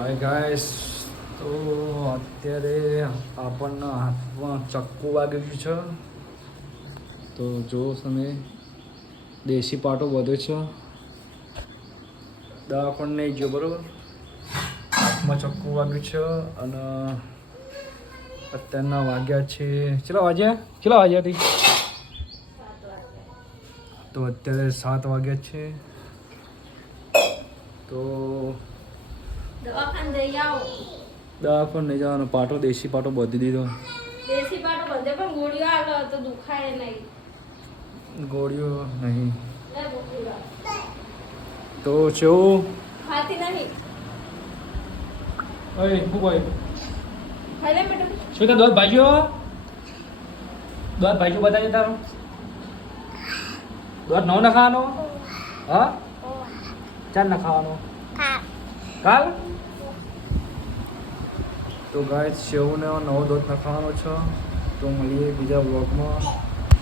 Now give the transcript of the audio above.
આય guys તો અત્યારે આપણને હાથમાં ચક્કુ વાગી ગયું છે. તો જો તમે દેશી પાટો વધે છે. દવાખાને નહીં ગયો, બરાબર? હાથમાં ચક્કુ વાગ્યું છે અને અત્યારના વાગ્યા છે. કેટલા વાગ્યા? કેટલા વાગ્યા હતી તો અત્યારે સાત વાગ્યા છે. તો દવાખાને નહીં જવાનો પાટો દેશી પાટો બધી દીધો. દેશી પાટો બધે પણ ગોળીઓ આલો તો દુખાય નહીં. ગોળીઓ નહીં. તો કેવું ખાતી નહીં. અરે શું ભાઈ ખાઈ લે બેટા. શું તો દોધ ભાઈઓ? દોધ ભાઈઓ બતાવી તારો. દોધ નવ ના ખાવાનો હા ચાર ના ખાવાનો કાલ? તો ગાય સેવને નવો દોધ નખાવાનો છે. તો મળીએ બીજા બ્લોગમાં